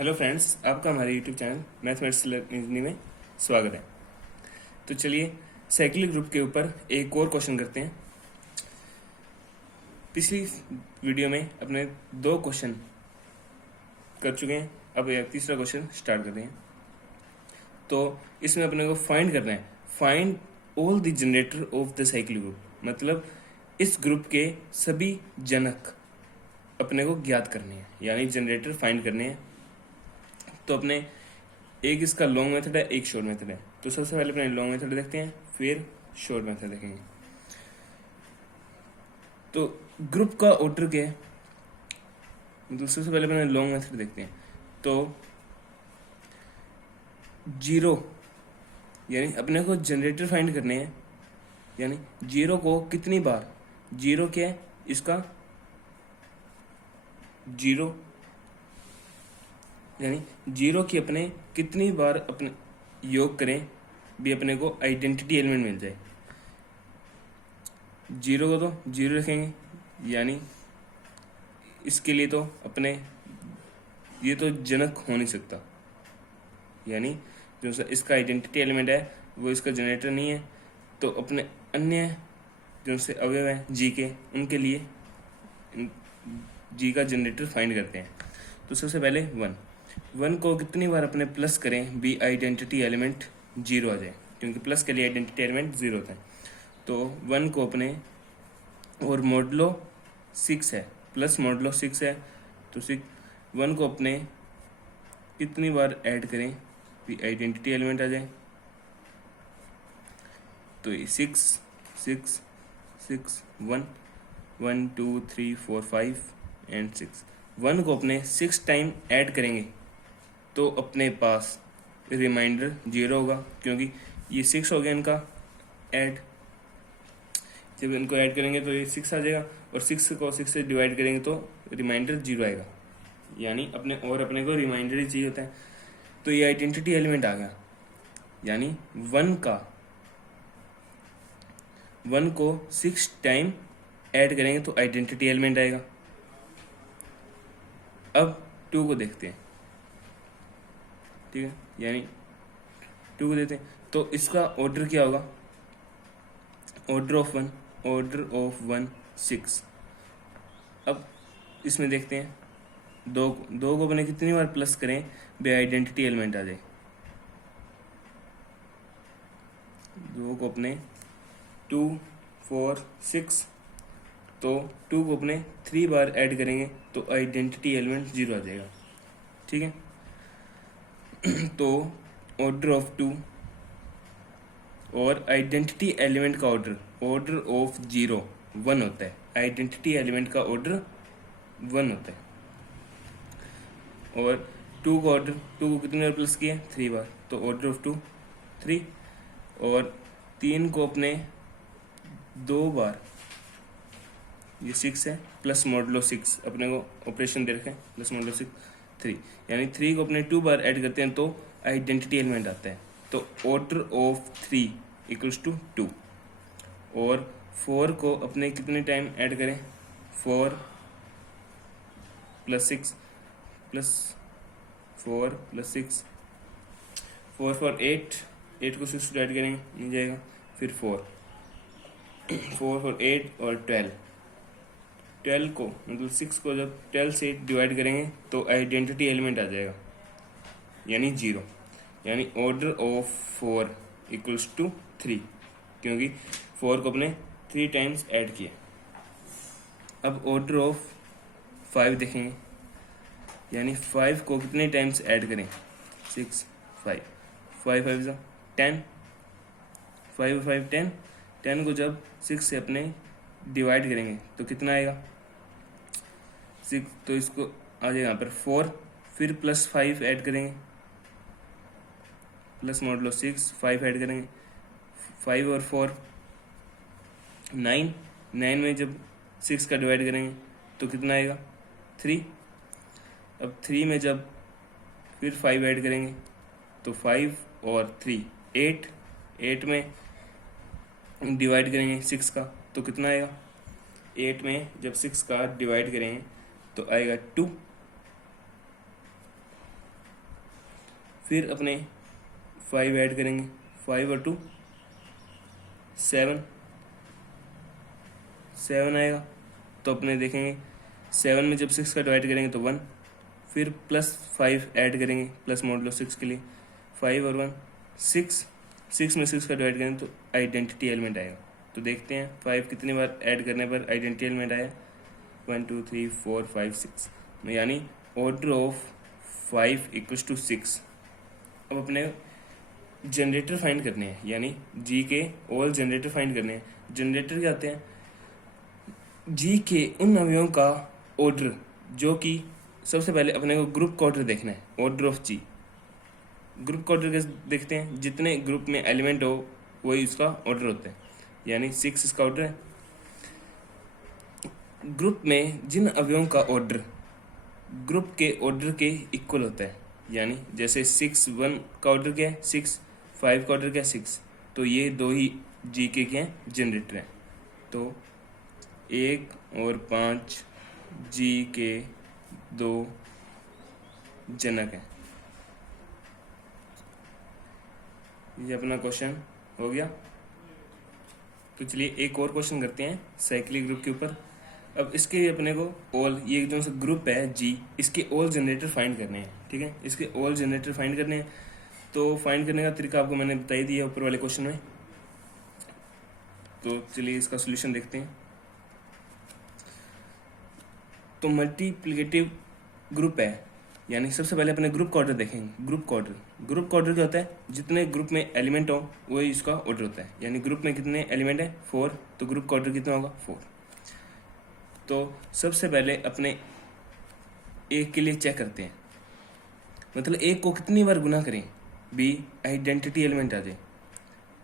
Hello friends, आपका हमारे YouTube channel mathematics learning में स्वागत है। तो चलिए साइक्लिक ग्रुप के ऊपर एक और क्वेश्चन करते हैं। पिछली वीडियो में अपने 2 क्वेश्चन कर चुके हैं, अब एक तीसरा क्वेश्चन स्टार्ट करते हैं। तो इसमें अपने को फाइंड करना है, find all the generator off the cyclic group, मतलब इस ग्रुप के सभी जनक अपने को ज्ञात करने हैं, यानी जनरेटर फाइंड करने हैं। तो अपने एक इसका लॉन्ग मेथड है, एक शॉर्ट मेथड है। तो सबसे पहले अपने लॉन्ग मेथड देखते हैं, फिर शॉर्ट मेथड देखेंगे। तो ग्रुप का ऑर्डर क्या है, तो सबसे पहले अपने लॉन्ग मेथड देखते हैं। तो 0 यानी अपने को जनरेटर फाइंड करने हैं, यानी 0 को कितनी बार, 0 क्या है इसका 0, यानी 0 की अपने कितनी बार अपने योग करें भी अपने को आइडेंटिटी एलिमेंट मिल जाए। 0 को तो 0 रखेंगे, यानी इसके लिए तो अपने ये तो जनक हो नहीं सकता, यानी जो इसका आइडेंटिटी एलिमेंट है वो इसका जनरेटर नहीं है। तो अपने अन्य जो से अवयव हैं जी के, उनके लिए जी का जनरेटर फाइंड करते हैं। तो सबसे पहले 1 को कितनी बार अपने प्लस करें भी आइडेंटिटी एलिमेंट 0 आ जाए, क्योंकि प्लस के लिए आइडेंटिटी एलिमेंट 0 होता है। तो 1 को अपने, और मॉडलो 6 है, प्लस मॉडलो 6 है, तो 1 को अपने कितनी बार ऐड करें भी आइडेंटिटी एलिमेंट आ जाए। तो ये 6 6 6 1 1 2 3 4 5 एंड 6। 1 को अपने 6 टाइम ऐड करेंगे तो अपने पास रिमाइंडर 0 होगा, क्योंकि ये 6 हो गया इनका ऐड। जब इनको ऐड करेंगे तो ये 6 आ जाएगा, और 6 को 6 से डिवाइड करेंगे तो रिमाइंडर 0 आएगा, यानी अपने को रिमाइंडर ही चाहिए होता है। तो ये आइडेंटिटी एलिमेंट आ गया, यानी 1 को 6 टाइम ऐड करेंगे तो आइडेंटिटी एलिमेंट आएगा। अब 2 को देखते हैं, ठीक है, यानी 2 को देते हैं। तो इसका ऑर्डर क्या होगा, ऑर्डर ऑफ 1 6। अब इसमें देखते हैं 2 को अपने कितनी बार प्लस करें बे आइडेंटिटी एलिमेंट आ जाए। 2 को अपने 2 4 6, तो 2 को अपने 3 बार ऐड करेंगे तो आइडेंटिटी एलिमेंट 0 आ जाएगा, ठीक है। तो ऑर्डर ऑफ 2 और आइडेंटिटी एलिमेंट का ऑर्डर ऑफ 0 1 होता है, आइडेंटिटी एलिमेंट का ऑर्डर 1 होता है। और 2 को कितनी बार प्लस किया, 3 बार, तो ऑर्डर ऑफ 2 3। और 3 को अपने 2 बार, ये 6 है, प्लस मॉडलो 6 अपने को ऑपरेशन दे रखे हैं, प्लस मॉडलो 6 3, यानी 3 को अपने 2 बार ऐड करते हैं तो आइडेंटिटी एलिमेंट आता है। तो ऑर्डर ऑफ 3 इक्वल्स टू 2। और 4 को अपने कितने टाइम ऐड करें, 4 प्लस 6 प्लस 4 प्लस 6, 4 4 8 को 6 ऐड करेंगे नहीं जाएगा, फिर 4 4 8 और 12 को, मतलब 6 को जब 12 से डिवाइड करेंगे तो आइडेंटिटी एलिमेंट आ जाएगा, यानी 0, यानी ऑर्डर ऑफ 4 इक्वल्स टू 3, क्योंकि 4 को अपने 3 टाइम्स ऐड किया। अब ऑर्डर ऑफ 5 देखेंगे, यानी 5 को कितने टाइम्स ऐड करें, 6 5 5 5 10, 5 5 10, 10 को जब 6 से अपने डिवाइड करेंगे तो कितना आएगा 6, तो इसको आ जाएगा यहाँ पर 4, फिर प्लस 5 ऐड करेंगे, प्लस मॉडलो 6 5 ऐड करेंगे, 5 और 4 9 में जब 6 का डिवाइड करेंगे तो कितना आएगा 3। अब 3 में जब फिर 5 ऐड करेंगे तो 5 और 3 8 में डिवाइड करेंगे 6 का तो कितना आएगा, 8 में जब 6 का डिवाइड करेंगे तो आएगा 2। फिर अपने 5 ऐड करेंगे, 5 और 2 7 आएगा। तो अपने देखेंगे 7 में जब 6 का डिवाइड करेंगे तो 1, फिर +5 ऐड करेंगे प्लस मॉडुलो 6 के लिए, 5 और 1 6, 6 में 6 का डिवाइड करेंगे तो आइडेंटिटी एलिमेंट आएगा। तो देखते हैं 5 कितनी बार ऐड करने पर आइडेंटिटी एलिमेंट आया, 1 2 3 4 5 6, यानी ऑर्डर ऑफ 5 = 6। अब अपने जनरेटर फाइंड करने हैं, यानी जी के ऑल जनरेटर फाइंड करने हैं। जनरेटर क्या होते हैं, जी के उन अवयवों का ऑर्डर जो कि सबसे पहले अपने को ग्रुप का ऑर्डर देखना है, ऑर्डर ऑफ जी। ग्रुप का ऑर्डर कैसे देखते हैं, जितने ग्रुप में एलिमेंट हो वही उसका ऑर्डर होता है, यानी 6 इसका ऑर्डर है। ग्रुप में जिन अवयवों का ऑर्डर ग्रुप के ऑर्डर के इक्वल होता है, यानी जैसे 6 1 का ऑर्डर क्या है 6, 5 का ऑर्डर क्या है 6, तो ये दो ही जी के क्या हैं जनरेटर हैं। तो 1 और 5 जी के 2 जनक हैं। ये अपना क्वेश्चन हो गया। तो चलिए एक और क्वेश्चन करते हैं साइक्लिक ग्रुप के ऊपर। अब इसके अपने को ऑल, ये जो सा ग्रुप है जी, इसके ऑल जनरेटर फाइंड करने हैं, ठीक है, इसके ऑल जनरेटर फाइंड करने हैं। तो फाइंड करने का तरीका आपको मैंने बता ही दिया ऊपर वाले क्वेश्चन में। तो चलिए इसका सोल्यूशन देखते हैं। तो मल्टीप्लिकेटिव ग्रुप है, यानी सबसे पहले अपने ग्रुप का ऑर्डर देखेंगे। ग्रुप का ऑर्डर क्या होता है, जितने ग्रुप में एलिमेंट हो वही इसका ऑर्डर होता है, यानी ग्रुप में कितने एलिमेंट है 4, तो ग्रुप का ऑर्डर कितना होगा 4। तो सबसे पहले अपने एक के लिए चेक करते हैं, मतलब एक को कितनी बार गुना करें बी आइडेंटिटी एलिमेंट आ जाए।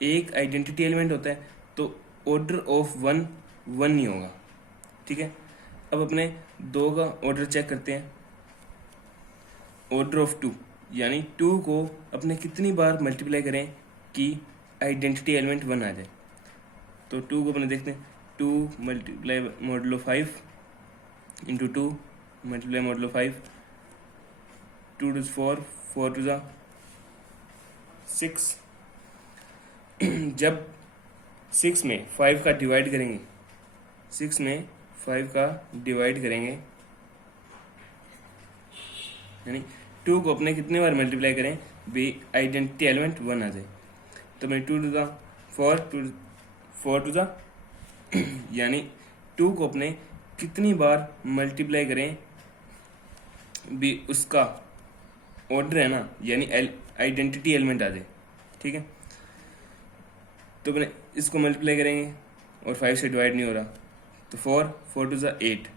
एक आइडेंटिटी एलिमेंट होता है तो ऑर्डर ऑफ 1 1 ही होगा, ठीक है। अब अपने 2 का ऑर्डर चेक करते हैं, ऑर्डर ऑफ 2, यानी 2 को अपने कितनी बार मल्टीप्लाई करें कि आइडेंटिटी एलिमेंट 1 आ जाए। तो 2 को अपने देखते हैं, 2 multiply modulo 5 into 2 multiply modulo 5, 2 2 4, 4 2 6। जब 6 में 5 का डिवाइड करेंगे, 6 में 5 का डिवाइड करेंगे, यानी 2 को अपने कितने बार मल्टीप्लाई करें बी आइडेंटिटी एलिमेंट 1 आ जाए। तो मैं 2 2 4 4 2 यानी 2 को अपने कितनी बार मल्टीप्लाई करें भी उसका ऑर्डर है ना, यानी आइडेंटिटी एलिमेंट आ जाए, ठीक है। तो अपने इसको मल्टीप्लाई करेंगे और 5 से डिवाइड नहीं हो रहा, तो 4 4 2 8।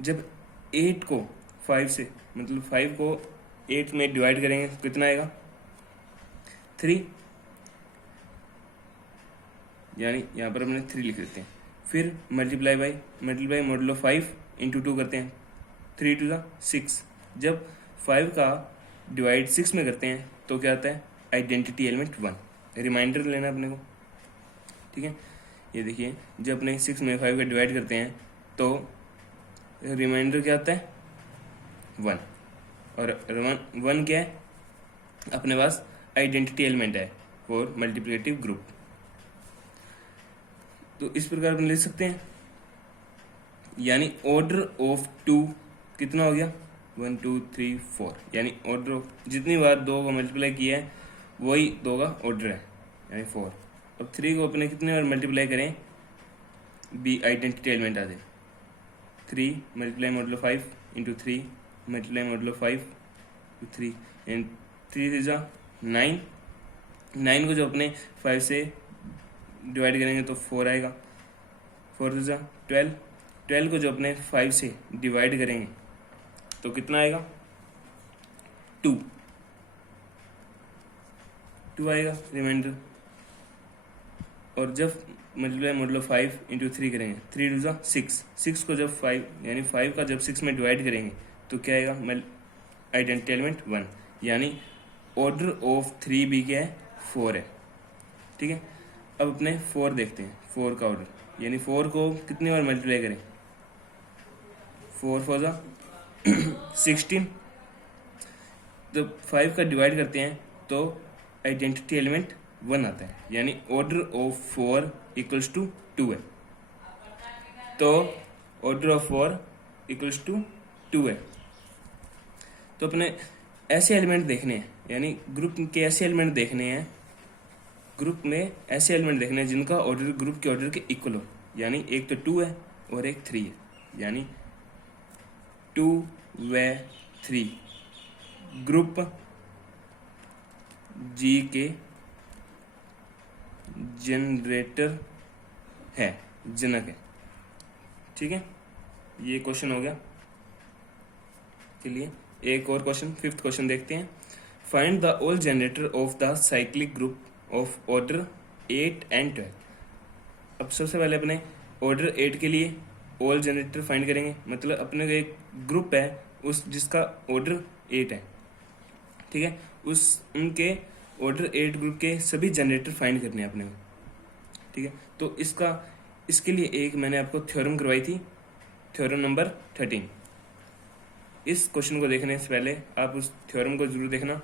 जब 8 को 5 से, मतलब 5 को 8 में डिवाइड करेंगे तो कितना आएगा 3, यानी यहाँ पर हमने 3 लिख देते हैं। फिर मल्टीप्लाई मॉडुलो 5 इंटू 2 करते हैं, 3 2 6। जब 5 का डिवाइड 6 में करते हैं तो क्या आता है आइडेंटिटी एलिमेंट 1। रिमाइंडर लेना अपने को, ठीक है। ये देखिए जब अपने 6 में 5 का डिवाइड करते हैं तो रिमाइंडर क्या आता है 1, और 1 क्या है अपने पास आइडेंटिटी एलिमेंट है फॉर मल्टीप्लिकेटिव ग्रुप। तो इस प्रकार अपन लिख सकते हैं, यानी ऑर्डर ऑफ 2 कितना हो गया 1 2 3 4, यानी ऑर्डर ऑफ जितनी बार 2 को मल्टीप्लाई किया है वही 2 का ऑर्डर है, यानी 4। अब 3 को अपने कितने बार मल्टीप्लाई करें बी आइडेंटिटी एलिमेंट आ जाए, 3 multiply modulo 5 into 3 multiply modulo 5 to 3 and 3 3 9। 9 को जो अपने 5 से डिवाइड करेंगे तो 4 आएगा, 4 2 12। 12 को जो अपने 5 से डिवाइड करेंगे तो कितना आएगा 2 आएगा रिमाइंडर। और जब मल्टीप्लाई मॉडुलो 5 इंटू 3 करेंगे, 3 2 6। 6 को जब 5, यानी 5 का जब 6 में डिवाइड करेंगे तो क्या आएगा आइडेंटिटी एलिमेंट 1, यानी ऑर्डर ऑफ 3 भी क्या है 4 है, ठीक है। अब अपने 4 देखते हैं, 4 का ऑर्डर, यानी 4 को कितनी बार मल्टीप्लाई करें 4 4 16। जब 5 का डिवाइड करते हैं तो आइडेंटिटी एलिमेंट 1 आता है, यानी ऑर्डर ऑफ 4 इक्वल्स टू 2 है। तो ऑर्डर ऑफ 4 इक्वल्स टू 2 है। तो अपने ऐसे एलिमेंट देखने हैं, यानी ग्रुप के ऐसे एलिमेंट देखने हैं, ग्रुप में ऐसे एलिमेंट देखने हैं जिनका ऑर्डर ग्रुप के ऑर्डर के इक्वल हो, यानी एक तो 2 है और एक 3 है, यानी 2 व 3 ग्रुप जी के जनरेटर है, जनक है। ठीक है, ये क्वेश्चन हो गया। चलिए एक और क्वेश्चन, 5th क्वेश्चन देखते हैं। Find the all generator off the cyclic group of order 8 and 12। अब सबसे पहले अपने ऑर्डर 8 के लिए ऑल जनरेटर फाइंड करेंगे, मतलब अपने एक ग्रुप है उस जिसका ऑर्डर 8 है। ठीक है, उस उनके ऑर्डर 8 ग्रुप के सभी जनरेटर फाइंड करने हैं अपने को। ठीक है, तो इसके लिए एक मैंने आपको थ्योरम करवाई थी, थ्योरम नंबर 13। इस क्वेश्चन को देखने से पहले आप उस थ्योरम को जरूर देखना,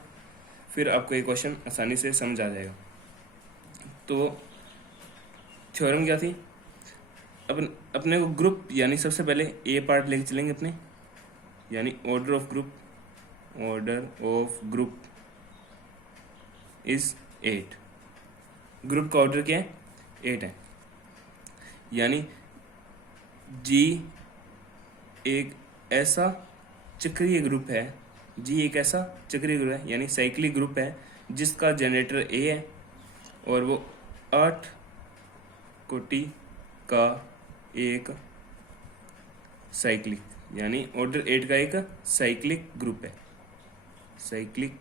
फिर आपको ये क्वेश्चन आसानी से समझ आ जाएगा। तो थ्योरम क्या थी, अपने को ग्रुप, यानी सबसे पहले ए पार्ट लेके चलेंगे अपने, यानी order of group, order of group is 8। Group का ऑर्डर क्या है, 8 है। यानी जी एक ऐसा चक्रीय ग्रुप है, जी एक ऐसा चक्रीय ग्रुप है, यानी साइक्लिक ग्रुप है जिसका जनरेटर ए है और वो 8 कोटि का एक साइक्लिक, यानी ऑर्डर 8 का एक साइक्लिक ग्रुप है, साइक्लिक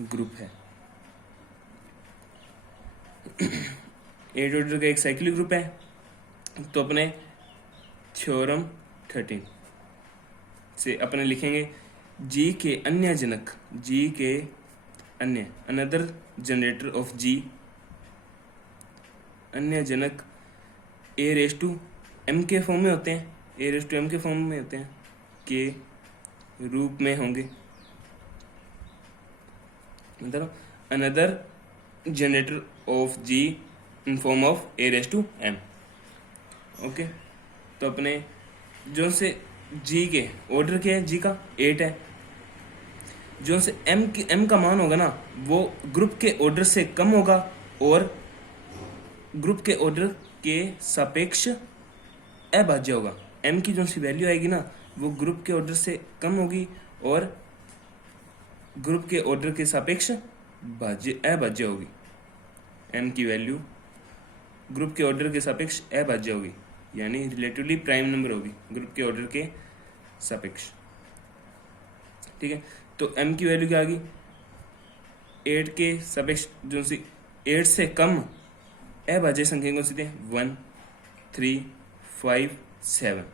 ग्रुप है। 8 ऑर्डर का एक साइक्लिक ग्रुप है। तो अपने थ्योरम 13 से अपने लिखेंगे जी के अन्य जनक, जी के अन्य, अनदर जनरेटर ऑफ जी, अन्य जनक ए रेस टू एम के फॉर्म में होते हैं, ए रेस टू एम के फॉर्म में होते हैं, के रूप में होंगे, मतलब another generator of G in form of A raise to M. Okay, तो अपने जो से जी के ऑर्डर क्या है, जी का 8 है, जो से एम का मान होगा ना वो ग्रुप के ऑर्डर से कम होगा और ग्रुप के ऑर्डर के सापेक्ष अभाज्य होगा। एम की जो सी वैल्यू आएगी ना वो ग्रुप के ऑर्डर से कम होगी और ग्रुप के ऑर्डर के सापेक्ष अभाज्य होगी। एम की वैल्यू ग्रुप के ऑर्डर के सापेक्ष अभाज्य होगी, यानी रिलेटिवली प्राइम नंबर होगी ग्रुप के ऑर्डर के सापेक्ष। ठीक है, तो m की वैल्यू क्या आ गई, 8 के सापेक्ष जो सी 8 से कम अभाज्य संख्या कौन सी थे, 1, 3, 5, 7,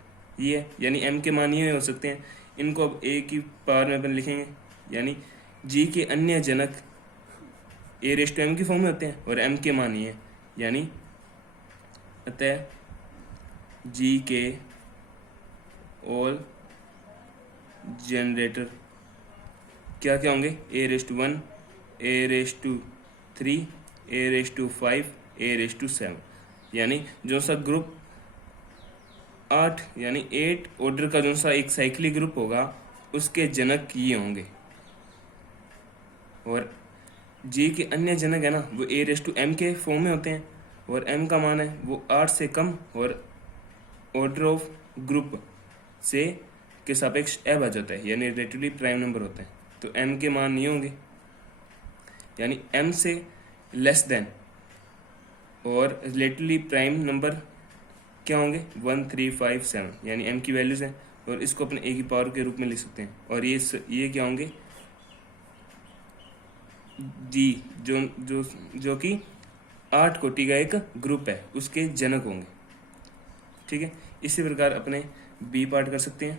ये है, यानी m के मान ये हो सकते हैं। इनको अब a की पावर में अपन लिखेंगे, यानी g के अन्य जनक a रेस टू m की फॉर्म में होते हैं और m के मान ये है, यानी अतः जी के ऑल जनरेटर क्या क्या होंगे, a raise to 1, a raise to 3, a raise to 5, a raise to 7, यानी जो सा ग्रुप 8 यानी 8 ऑर्डर का जो सा एक साइक्लिक ग्रुप होगा उसके जनक ये होंगे, और जी के अन्य जनक है ना वो ए रेस टू एम के फॉर्म में होते हैं और m का मान है वो 8 से कम और ऑर्डर ऑफ ग्रुप से के सापेक्ष अभाज्य होता है, यानी रिलेटिवली प्राइम नंबर होते हैं। तो m के मान नहीं होंगे, यानी m से लेस देन और रिलेटिवली प्राइम नंबर क्या होंगे, 1, 3, 5, 7, यानी m की वैल्यूज हैं और इसको अपने a की पावर के रूप में लिख सकते हैं। और ये क्या होंगे, जी जो कि 8 कोटि का एक ग्रुप है उसके जनक होंगे। ठीक है, इसी प्रकार अपने बी पार्ट कर सकते हैं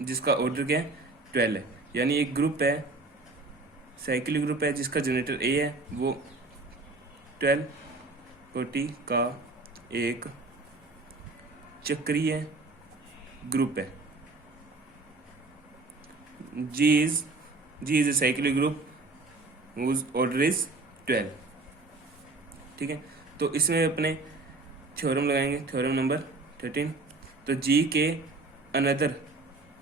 जिसका ऑर्डर क्या है, 12 है, यानी एक ग्रुप है, साइक्लिक ग्रुप है जिसका जनरेटर ए है, वो 12 कोटि का एक चक्रीय ग्रुप है। G is G is a cyclic group whose order is 12। ठीक है, तो इसमें अपने थ्योरम लगाएंगे, थ्योरम नंबर 13। तो जी के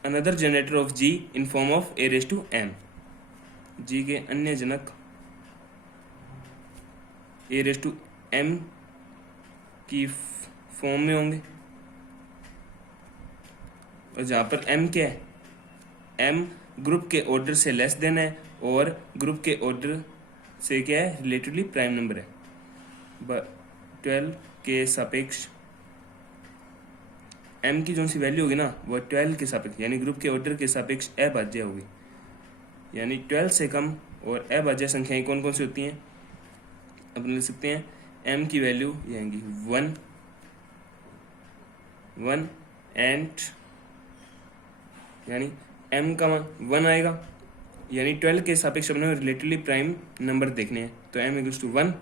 another generator of G in form of A raise to M, G के अन्य जनक ए रेस टू एम की फॉर्म में होंगे, और जहां पर एम क्या है, एम ग्रुप के ऑर्डर से लेस देन है और ग्रुप के ऑर्डर से क्या है, रिलेटिवली प्राइम नंबर है। 12 के सापेक्ष एम की जो सी वैल्यू होगी ना वो 12 के सापेक्ष यानी ग्रुप के ऑर्डर के सापेक्ष अभाज्य होगी, यानी 12 से कम और अभाज्य संख्याएं कौन कौन सी होती हैं, अपन लिख सकते हैं एम की वैल्यू ये आएंगी 1 एंड यानी एम का 1 आएगा, यानी 12 के सापेक्ष अपने रिलेटिवली प्राइम नंबर देखने हैं, तो एम इक्वल्स टू 1,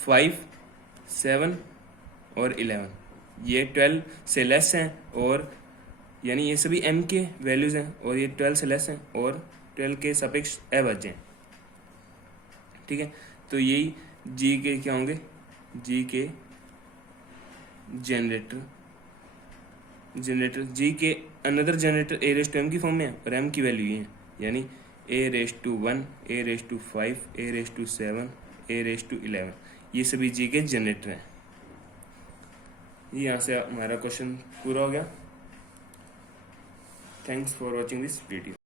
5, 7 और 11, ये 12 से लेस हैं और यानी ये सभी m के वैल्यूज हैं और ये 12 से लेस हैं और 12 के सापेक्ष अभाज्य हैं। ठीक है, तो यही g के क्या होंगे, g के जनरेटर g के another generator a raise to M की फॉर्म में है और m की वैल्यू ये है, यानी a raise to 1, a raise to 5, a raise to 7, a raise to 11, ये सभी जी के जनरेटर हैं। यहाँ से हमारा क्वेश्चन पूरा हो गया। Thanks for watching this video.